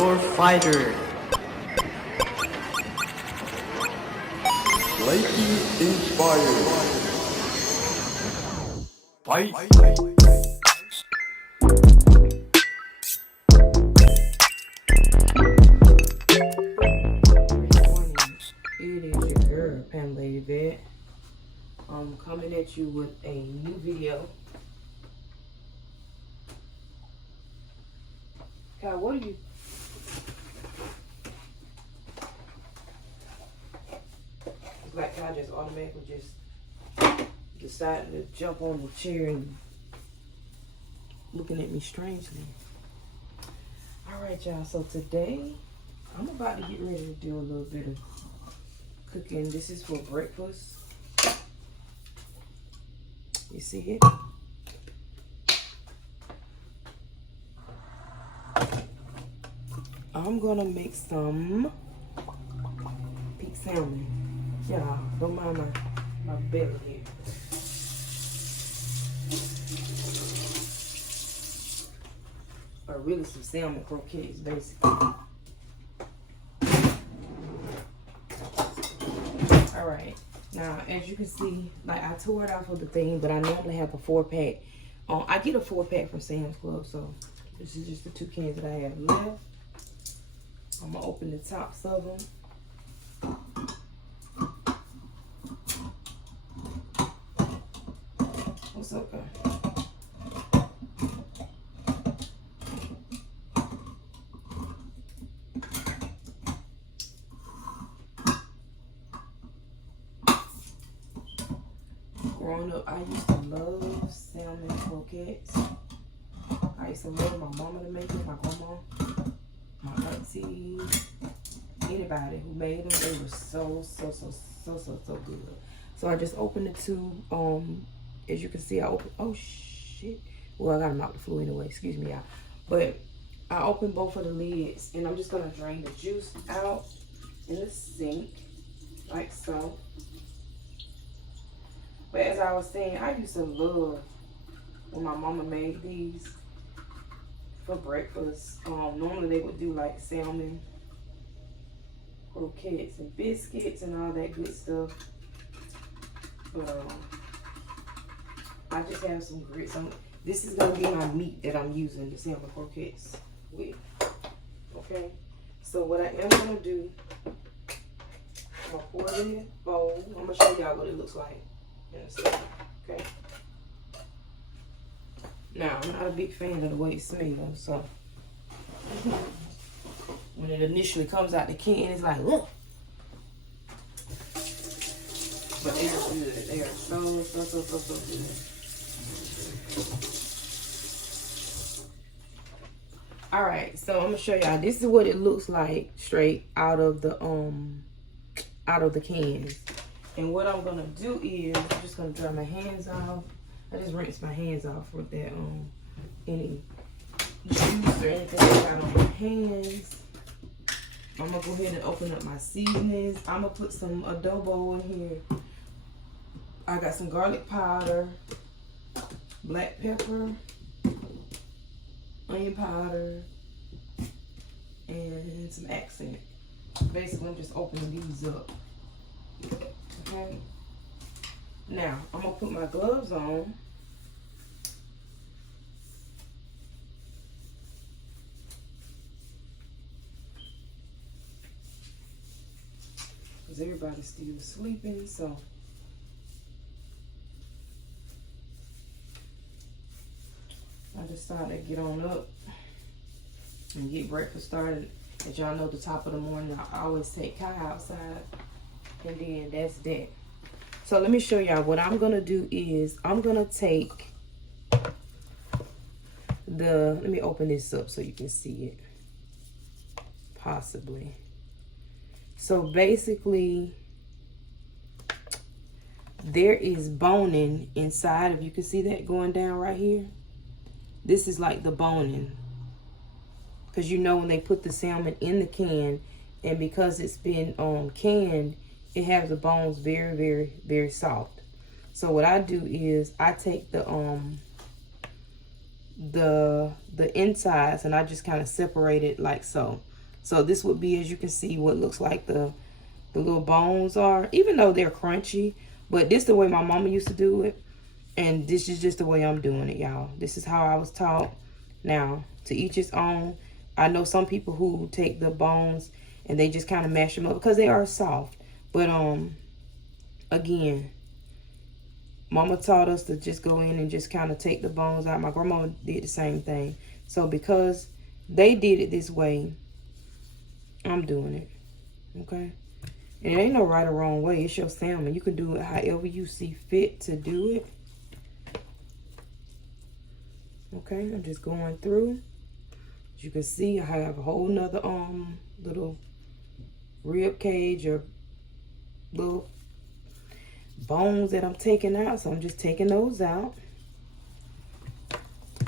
your fighter. Slightly inspired. Fight. It is your girl, Pamela Yvette. I'm coming at you with a new video. God, what are you? It's like I just automatically just decided to jump on the chair and looking at me strangely. Alright, y'all, so today I'm about to get ready to do a little bit of cooking. This is for breakfast. You see it? I'm gonna make some pink salmon. Yeah, don't mind my belly here. Or really some salmon croquettes, basically. Alright, now as you can see, like I tore it off of the thing, but I normally have a 4-pack. I get a 4-pack from Sam's Club, so this is just the 2 cans that I have left. I'm gonna open the tops of them. What's up, guys? Growing up, I used to love salmon croquettes. I used to love my mama to make it, my grandma, my auntie, anybody who made them. They were so good. So I just opened the 2. As you can see, I opened, oh shit. Well, I got them out the flue anyway, excuse me, y'all. But I opened both of the lids, and I'm just gonna drain the juice out in the sink, like so. But as I was saying, I used to love when my mama made these for breakfast. Normally they would do like salmon croquettes and biscuits and all that good stuff. But I just have some grits. This is gonna be my meat that I'm using the salmon croquettes with. Okay. So what I am gonna do, I'm gonna pour it in a bowl. I'm gonna show y'all what it looks like in a second. Okay. Now I'm not a big fan of the way it smells, so when it initially comes out the can, it's like, ugh. But they are good. They are so good. All right, so I'm gonna show y'all. This is what it looks like straight out of the cans. And what I'm gonna do is I'm just gonna dry my hands off. I just rinse my hands off with that any juice or anything I got on my hands. I'm gonna go ahead and open up my seasonings. I'm gonna put some adobo in here. I got some garlic powder, black pepper, onion powder, and some accent. Basically, I'm just opening these up. Okay. Now, I'm gonna put my gloves on. Because everybody's still sleeping, so I just started to get on up and get breakfast started. As y'all know, the top of the morning, I always take Kai outside, and then that's that. So let me show y'all what I'm gonna do is I'm gonna take let me open this up so you can see it, possibly. So basically, there is boning inside of, you can see that going down right here. This is like the boning, because you know when they put the salmon in the can, and because it's been canned, it has the bones very soft. So what I do is I take the insides and I just kind of separate it like so. So this would be, as you can see, what looks like the little bones are, even though they're crunchy. But this is the way my mama used to do it. And this is just the way I'm doing it, y'all. This is how I was taught. Now, to each his own. I know some people who take the bones and they just kind of mash them up because they are soft. But, again, mama taught us to just go in and just kind of take the bones out. My grandma did the same thing. So because they did it this way, I'm doing it. Okay? And it ain't no right or wrong way. It's your salmon. You can do it however you see fit to do it. Okay, I'm just going through. As you can see, I have a whole nother little rib cage or little bones that I'm taking out. So I'm just taking those out.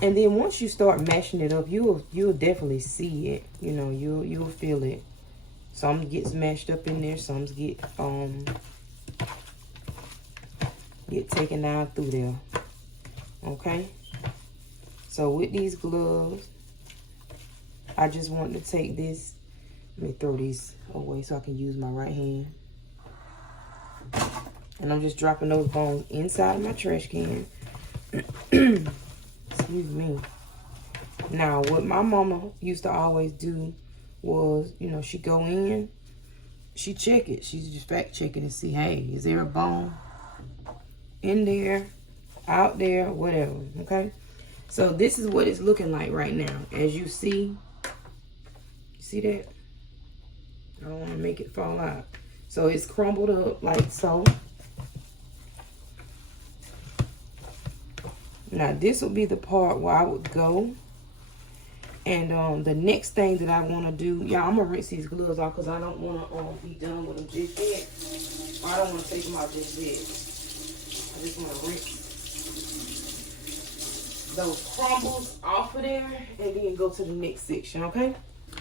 And then once you start mashing it up, you'll definitely see it. You know, you'll feel it. Some gets mashed up in there, some get taken out through there. Okay? So with these gloves, I just want to take this. Let me throw these away so I can use my right hand. And I'm just dropping those bones inside of my trash can. Excuse me. Now, what my mama used to always do was, you know, she go in, she check it. She's just fact checking and see, hey, is there a bone in there, out there, whatever, okay? So this is what it's looking like right now. As you see that? I don't want to make it fall out. So it's crumbled up like so. Now this will be the part where I would go. And the next thing that I want to do, y'all, I'm going to rinse these gloves off because I don't want to be done with them just yet. I don't want to take them out just yet. I just want to rinse those crumbles off of there and then go to the next section, okay?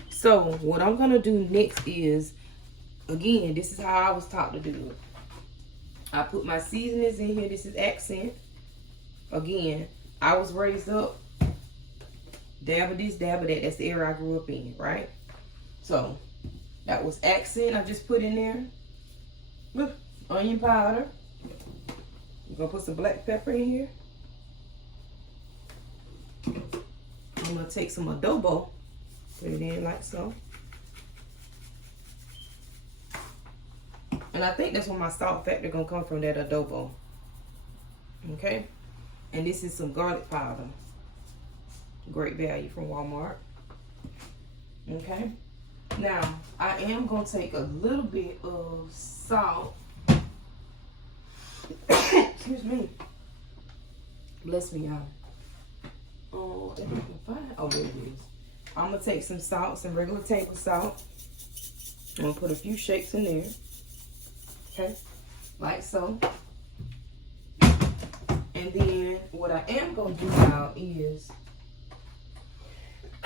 So what I'm going to do next is, again, this is how I was taught to do it. I put my seasonings in here. This is accent. Again, I was raised up. Dab of this, dab of that. That's the area I grew up in, right? So, that was accent I just put in there. Look, onion powder. I'm going to put some black pepper in here. I'm going to take some adobo. Put it in like so. And I think that's where my salt factor going to come from, that adobo. Okay? And this is some garlic powder. Great value from Walmart. Okay. Now, I am going to take a little bit of salt. Excuse me. Bless me, y'all. Oh, if I can find. Oh, there it is. I'm going to take some salt, some regular table salt. I'm going to put a few shakes in there. Okay. Like so. And then what I am going to do now is,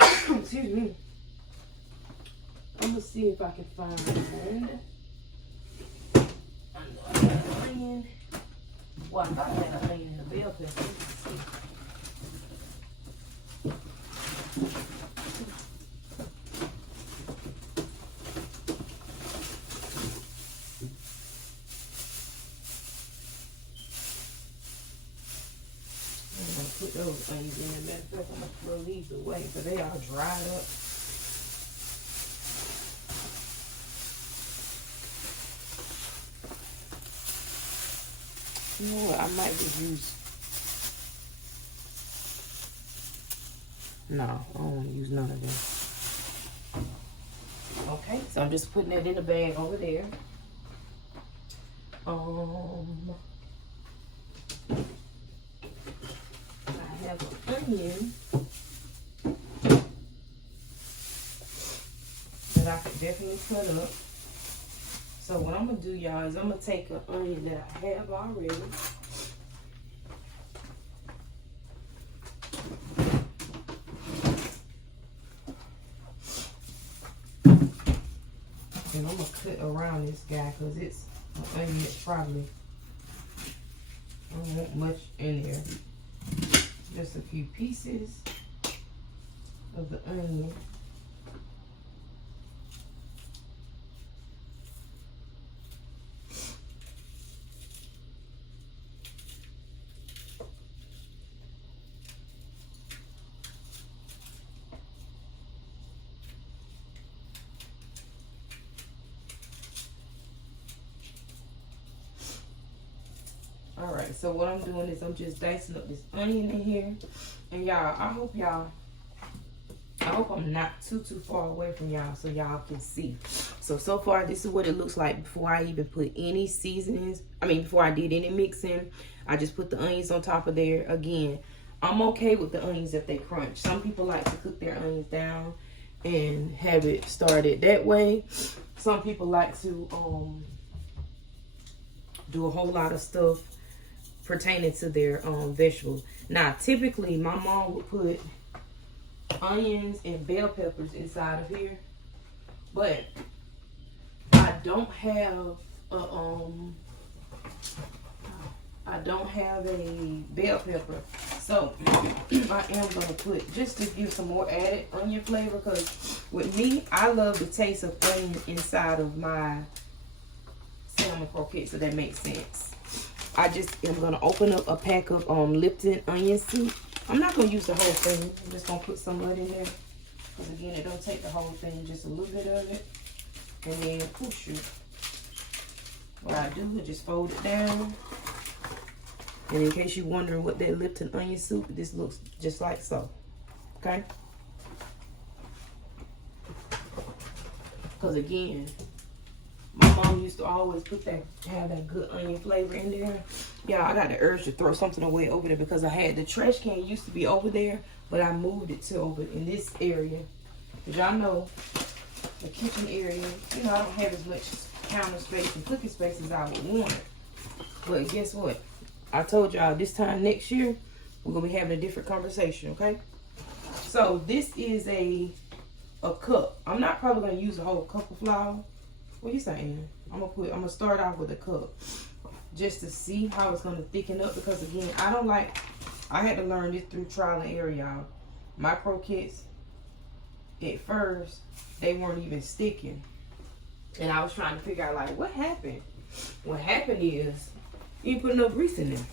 excuse me, I'm going to see if I can find another onion. Well, I thought I had an onion in the bell pepper. Put those onions in there. Matter of fact, I'm going to throw these away because they are dried up. You know what? I might just use. No, I don't want to use none of them. Okay, so I'm just putting that in the bag over there. I have an onion that I could definitely cut up. So what I'm going to do, y'all, is I'm going to take an onion that I have already. And I'm going to cut around this guy because it's an onion that's probably, I don't want much in there. Just a few pieces of the onion. All right, so what I'm doing is I'm just dicing up this onion in here. And y'all, I hope I'm not too far away from y'all so y'all can see. So far, this is what it looks like before I even put any seasonings. I mean, before I did any mixing. I just put the onions on top of there. Again, I'm okay with the onions if they crunch. Some people like to cook their onions down and have it started that way. Some people like to do a whole lot of stuff pertaining to their vegetables. Now, typically, my mom would put onions and bell peppers inside of here, but I don't have a bell pepper, so I am gonna put, just to give some more added onion flavor, because with me, I love the taste of onion inside of my salmon croquettes, so that makes sense. I just am gonna open up a pack of Lipton onion soup. I'm not gonna use the whole thing. I'm just gonna put some of it in there, because again, it don't take the whole thing, just a little bit of it, and then push it. What I do is just fold it down. And in case you're wondering what that Lipton onion soup, this looks just like so. Okay? Because again, my mom used to always have that good onion flavor in there. Yeah, I got the urge to throw something away over there, because I had the trash can used to be over there, but I moved it to over in this area. Because y'all know, the kitchen area, you know, I don't have as much counter space and cooking space as I would want. But guess what? I told y'all this time next year, we're going to be having a different conversation, okay? So this is a cup. I'm not probably going to use a whole cup of flour. What are you saying? I'm gonna start off with a cup, just to see how it's gonna thicken up, because again, I had to learn this through trial and error, y'all. My croquettes, at first, they weren't even sticking. And I was trying to figure out, like, what happened? What happened is, you didn't put enough grease in them.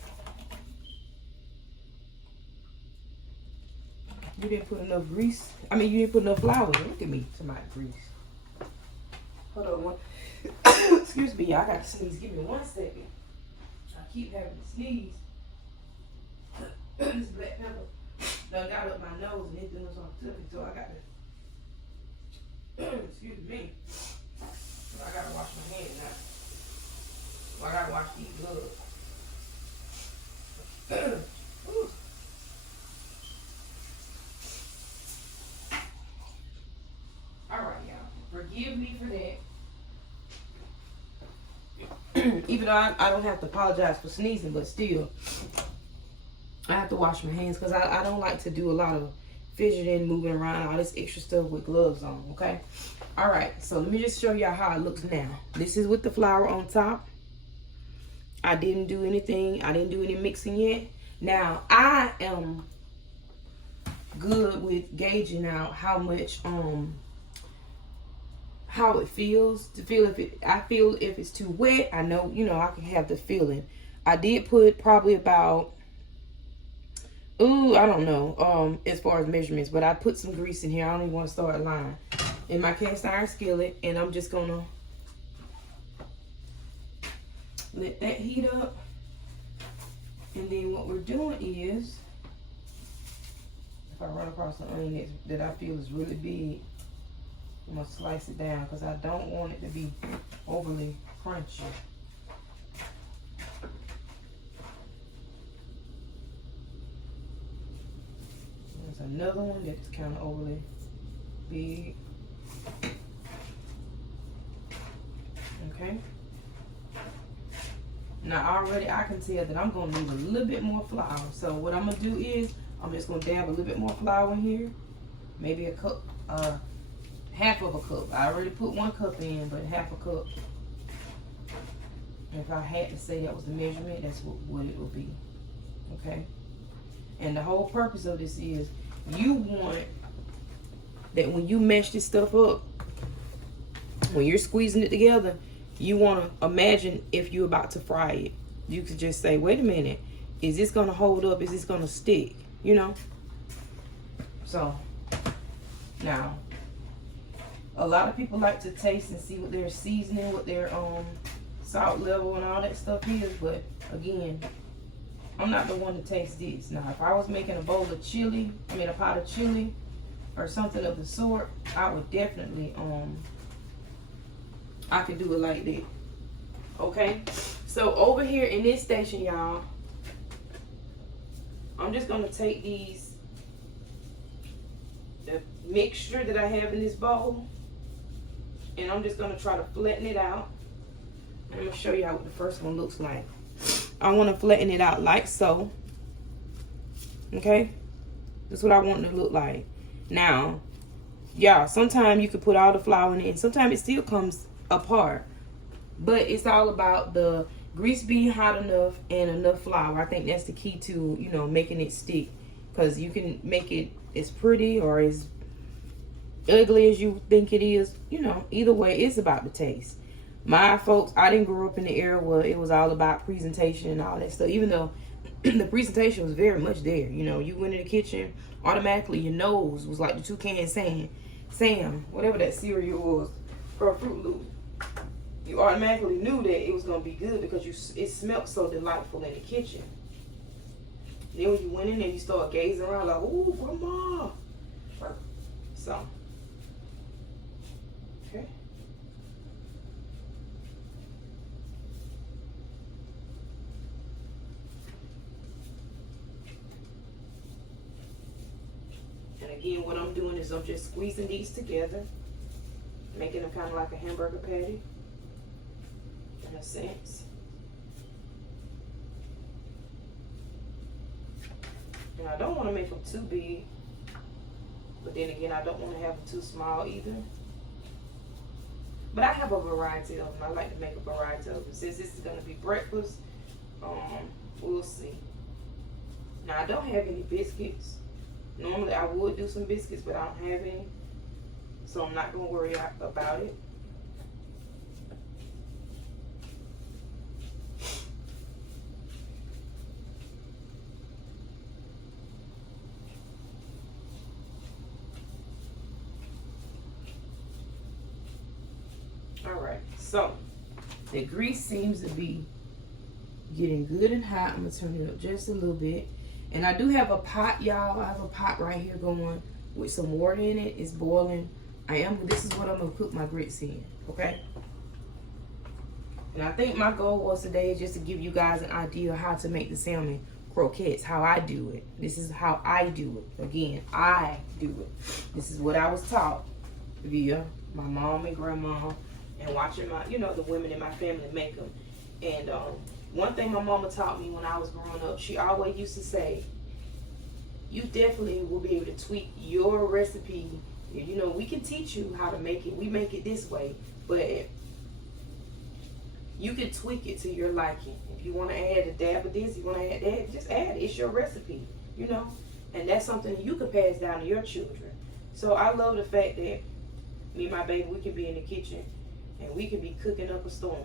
You didn't put enough grease. I mean, you didn't put enough flour. Look at me, to my grease. Hold on one. Excuse me, y'all. I got to sneeze. Give me 1 second. I keep having to sneeze. This black pepper done got up my nose and it doing something to me, so I got to. Excuse me. So I got to wash my hands now. Well, I got to wash these gloves. All right, y'all. Forgive me for that. Even though I don't have to apologize for sneezing, but still, I have to wash my hands, because I don't like to do a lot of fidgeting, moving around, all this extra stuff with gloves on, okay? All right, so let me just show y'all how it looks now. This is with the flour on top. I didn't do anything. I didn't do any mixing yet. Now, I am good with gauging out how much, how it feels, to feel I feel if it's too wet. I know, you know, I can have the feeling. I did put probably about, I don't know, as far as measurements, but I put some grease in here. I don't even want to start lying. In my cast iron skillet, and I'm just gonna let that heat up. And then what we're doing is, if I run across an onion that I feel is really big, I'm gonna slice it down, because I don't want it to be overly crunchy. There's another one that's kind of overly big. Okay. Now already I can tell that I'm gonna need a little bit more flour. So what I'm gonna do is, I'm just gonna dab a little bit more flour in here. Maybe a cup, half of a cup. I already put 1 cup in, but half a cup. If I had to say that was the measurement, that's what it would be. Okay? And the whole purpose of this is, you want that when you mesh this stuff up, when you're squeezing it together, you want to imagine if you're about to fry it. You could just say, wait a minute, is this going to hold up? Is this going to stick? You know? So, now, a lot of people like to taste and see what their seasoning, what their salt level and all that stuff is. But again, I'm not the one to taste this. Now, if I was making a bowl of chili, a pot of chili or something of the sort, I would definitely, I could do it like that. Okay? So, over here in this station, y'all, I'm just going to take the mixture that I have in this bowl, and I'm just going to try to flatten it out. I'm going to show y'all what the first one looks like. I want to flatten it out like so. Okay? That's what I want it to look like. Now, y'all, sometimes you can put all the flour in it, and sometimes it still comes apart. But it's all about the grease being hot enough and enough flour. I think that's the key to, you know, making it stick. Because you can make it as pretty or as ugly as you think it is. You know, either way, it's about the taste. My folks, I didn't grow up in the era where it was all about presentation and all that stuff. Even though the presentation was very much there. You know, you went in the kitchen, automatically your nose was like the toucan saying, Sam, whatever that cereal was, for Fruit Loop. You automatically knew that it was going to be good because it smelled so delightful in the kitchen. Then when you went in there, you started gazing around like, ooh, grandma. So, okay. And again, what I'm doing is I'm just squeezing these together, making them kind of like a hamburger patty, in a sense. And I don't want to make them too big, but then again, I don't want to have them too small either. But I have a variety of them. I like to make a variety of them. Since this is going to be breakfast, we'll see. Now, I don't have any biscuits. Normally, I would do some biscuits, but I don't have any. So I'm not going to worry about it. Alright, so the grease seems to be getting good and hot. I'm going to turn it up just a little bit. And I do have a pot, y'all. I have a pot right here going with some water in it. It's boiling. This is what I'm going to cook my grits in, okay? And I think my goal was today is just to give you guys an idea of how to make the salmon croquettes, how I do it. This is how I do it. Again, I do it. This is what I was taught via my mom and grandma and watching the women in my family make them. And one thing my mama taught me when I was growing up, she always used to say, you definitely will be able to tweak your recipe. You know, we can teach you how to make it. We make it this way, but you can tweak it to your liking. If you want to add a dab of this, you want to add that, just add it. It's your recipe, you know. And that's something you can pass down to your children. So I love the fact that me and my baby, we can be in the kitchen and we can be cooking up a storm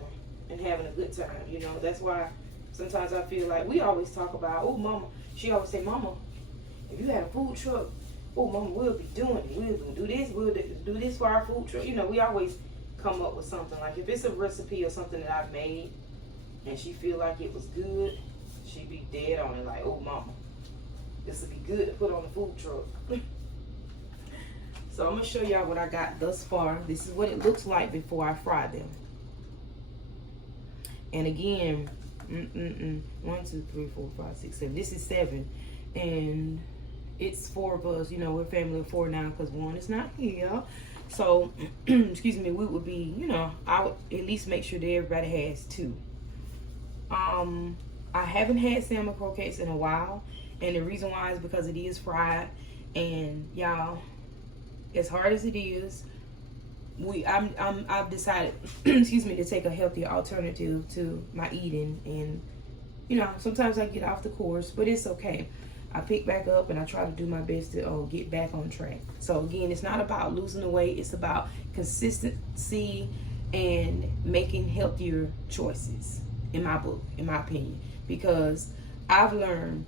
and having a good time, you know. That's why sometimes I feel like we always talk about, oh, mama. She always say, mama, if you had a food truck, oh, mama, we'll be doing it. We'll do this. We'll do this for our food truck. You know, we always come up with something. Like if it's a recipe or something that I've made and she feel like it was good, she'd be dead on it. Like, oh, mama, this would be good to put on the food truck. So I'm going to show y'all what I got thus far. This is what it looks like before I fry them. And again, 1, 2, 3, 4, 5, 6, 7. This is 7. And it's 4 of us. You know, we're a family of 4 now because 1 is not here. So, excuse me, we would be, you know, I would at least make sure that everybody has 2. I haven't had salmon croquettes in a while. And the reason why is because it is fried. And y'all, as hard as it is, I've decided, excuse me, to take a healthier alternative to my eating. And, you know, sometimes I get off the course, but it's okay. I pick back up and I try to do my best to get back on track. So again, it's not about losing the weight. It's about consistency and making healthier choices, in my book, in my opinion. Because I've learned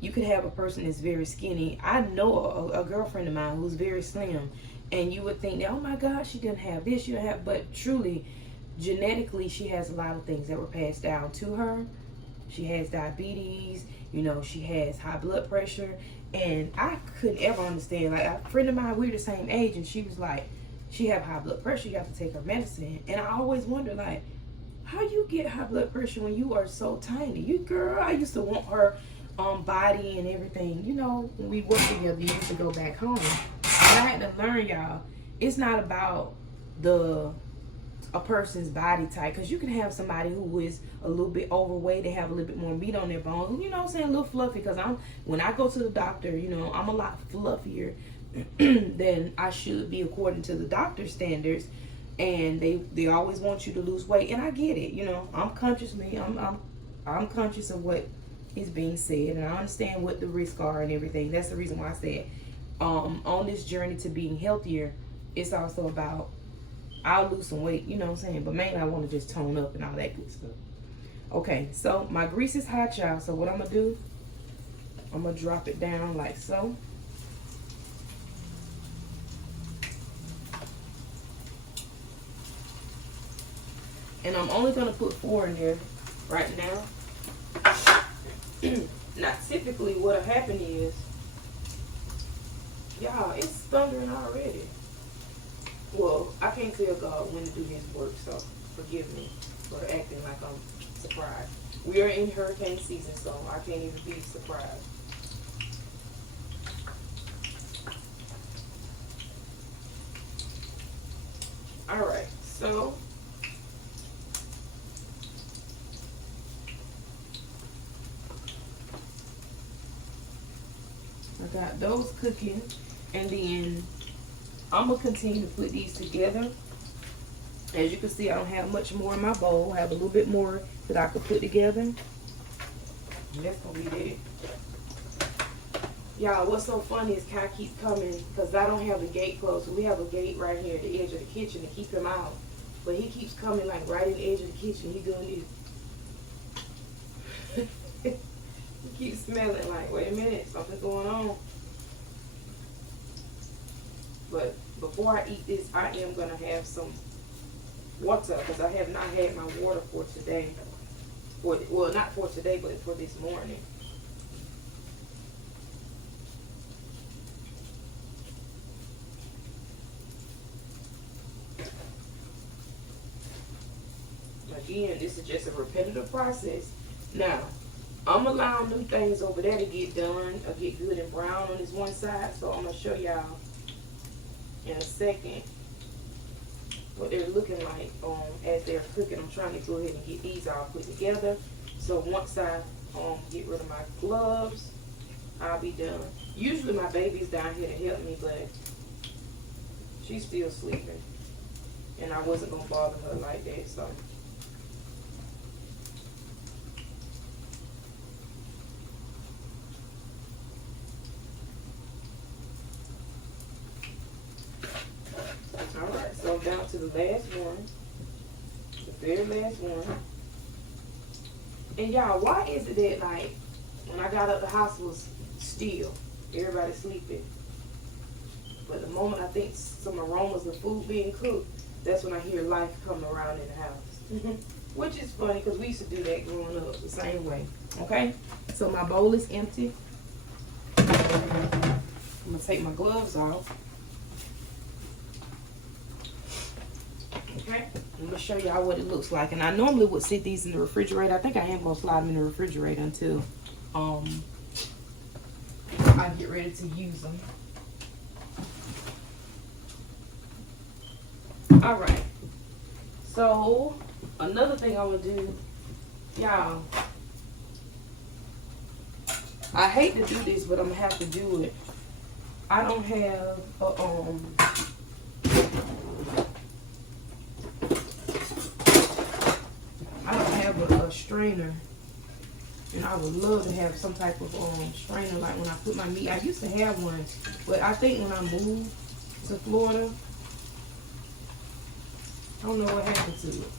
you could have a person that's very skinny. I know a girlfriend of mine who's very slim. And you would think that, oh my God, she doesn't have this, she doesn't have, but truly, genetically, she has a lot of things that were passed down to her. She has diabetes, you know, she has high blood pressure. And I couldn't ever understand. Like, a friend of mine, we were the same age, and she was like, she have high blood pressure, you have to take her medicine. And I always wonder, like, how you get high blood pressure when you are so tiny? You, girl, I used to want her body and everything. You know, when we worked together, you used to go back home. And I had to learn, y'all, it's not about a person's body type, because you can have somebody who is a little bit overweight, they have a little bit more meat on their bones, you know what I'm saying, a little fluffy, because when I go to the doctor, you know, I'm a lot fluffier than I should be according to the doctor's standards, and they always want you to lose weight, and I get it, you know, I'm conscious of what is being said, and I understand what the risks are and everything. That's the reason why I said on this journey to being healthier, it's also about, I'll lose some weight, you know what I'm saying? But mainly I want to just tone up and all that good stuff. Okay, so my grease is hot, y'all. So what I'm going to do, I'm going to drop it down like so. And I'm only going to put 4 in there right now. Now, typically what'll happen is, y'all, it's thundering already. Well, I can't tell God when to do his work, so forgive me for acting like I'm surprised. We are in hurricane season, so I can't even be surprised. Alright, so I got those cooking, and then I'm going to continue to put these together. As you can see, I don't have much more in my bowl. I have a little bit more that I could put together. And that's going to be it. Y'all, what's so funny is Kai keeps coming because I don't have the gate closed. So we have a gate right here at the edge of the kitchen to keep him out. But he keeps coming like right in the edge of the kitchen. He doing this. He keeps smelling like, wait a minute, something's going on. But before I eat this, I am going to have some water because I have not had my water for today. Well, not for today, but for this morning. Again, this is just a repetitive process. Now, I'm allowing them things over there to get done or get good and brown on this one side. So I'm going to show y'all in a second what they're looking like as they're cooking. I'm trying to go ahead and get these all put together. So once I get rid of my gloves, I'll be done. Usually my baby's down here to help me, but she's still sleeping. And I wasn't going to bother her like that, so. Alright, so down to the last one. The very last one. And y'all, why is it that, like, when I got up, the house was still. Everybody sleeping. But the moment I think some aromas of food being cooked, that's when I hear life coming around in the house. Which is funny, because we used to do that growing up the same way. Okay? So my bowl is empty. I'm going to take my gloves off. Okay, I'm going to show y'all what it looks like. And I normally would sit these in the refrigerator. I think I am going to slide them in the refrigerator until I get ready to use them. Alright. So, another thing I want to do, y'all, I hate to do this, but I'm going to have to do it. I don't have a strainer, and I would love to have some type of strainer like when I put my meat. I used to have one, but I think when I moved to Florida, I don't know what happened to it.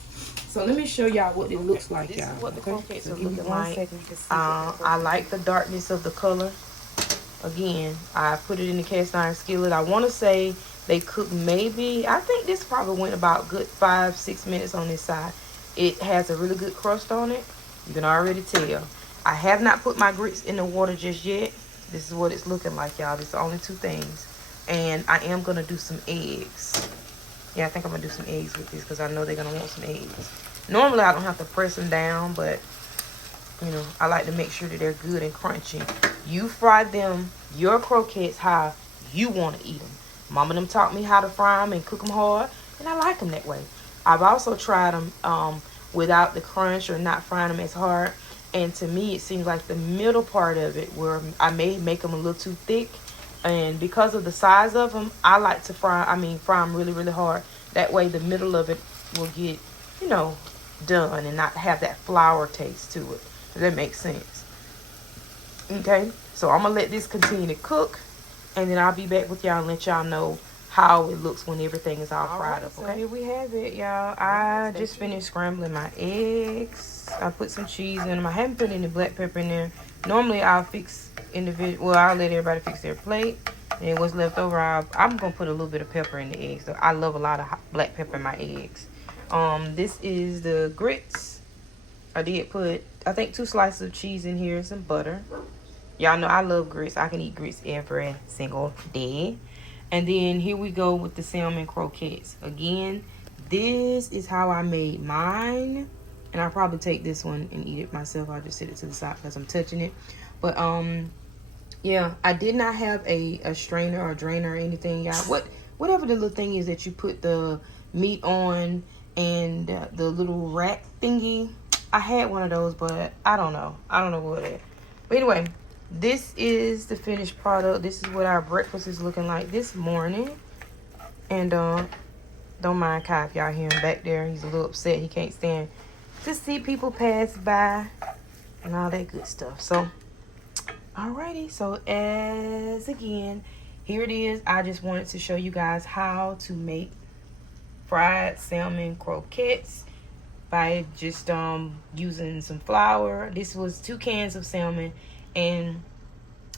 So let me show y'all what it looks like, y'all. This is what the croquettes are looking like. I like the darkness of the color. Again, I put it in the cast iron skillet. I want to say they cook maybe, I think this probably went about good 5-6 minutes on this side. It has a really good crust on it. You can already tell. I have not put my grits in the water just yet. This is what it's looking like, y'all. These are the only two things. And I am going to do some eggs. Yeah, I think I'm going to do some eggs with this because I know they're going to want some eggs. Normally, I don't have to press them down, but, you know, I like to make sure that they're good and crunchy. You fry them, your croquettes, how you want to eat them. Mama them taught me how to fry them and cook them hard, and I like them that way. I've also tried them without the crunch or not frying them as hard. And to me, it seems like the middle part of it where I may make them a little too thick. And because of the size of them, I like to fry them really, really hard. That way the middle of it will get, you know, done and not have that flour taste to it. Does that make sense? Okay, so I'm going to let this continue to cook. And then I'll be back with y'all and let y'all know how it looks when everything is all fried up, okay? So here we have it, y'all. I just finished scrambling my eggs. I put some cheese in them. I haven't put any black pepper in there. Normally, I'll fix individual. Well, I'll let everybody fix their plate. And what's left over, I'm going to put a little bit of pepper in the eggs. So I love a lot of black pepper in my eggs. This is the grits. I did put, I think, 2 slices of cheese in here and some butter. Y'all know I love grits. I can eat grits every single day. And then here we go with the salmon croquettes. Again, this is how I made mine. And I'll probably take this one and eat it myself. I'll just set it to the side because I'm touching it. But, yeah, I did not have a strainer or drainer or anything, y'all. Whatever the little thing is that you put the meat on and the little rack thingy. I had one of those, but I don't know. I don't know what it is. But anyway, this is the finished product. This is what our breakfast is looking like this morning. And don't mind Kai if y'all hear him back there. He's a little upset. He can't stand to see people pass by and all that good stuff. So, alrighty. So, again, here it is. I just wanted to show you guys how to make fried salmon croquettes by just using some flour. This was 2 cans of salmon. And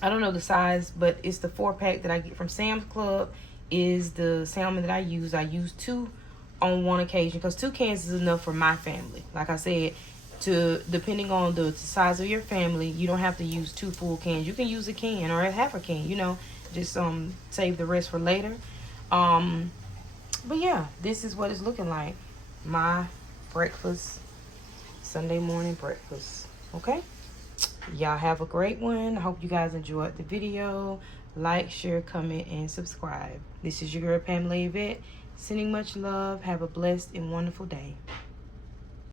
I don't know the size, but it's the 4-pack that I get from Sam's Club is the salmon that I use. I use 2 on one occasion because 2 cans is enough for my family. Like I said, depending on the size of your family, you don't have to use 2 full cans. You can use a can or a half a can, you know, just save the rest for later. But yeah, this is what it's looking like. My breakfast, Sunday morning breakfast. Okay? Y'all have a great one. I hope you guys enjoyed the video. Like, share, comment, and subscribe. This is your girl, Pamela Yvette, sending much love. Have a blessed and wonderful day.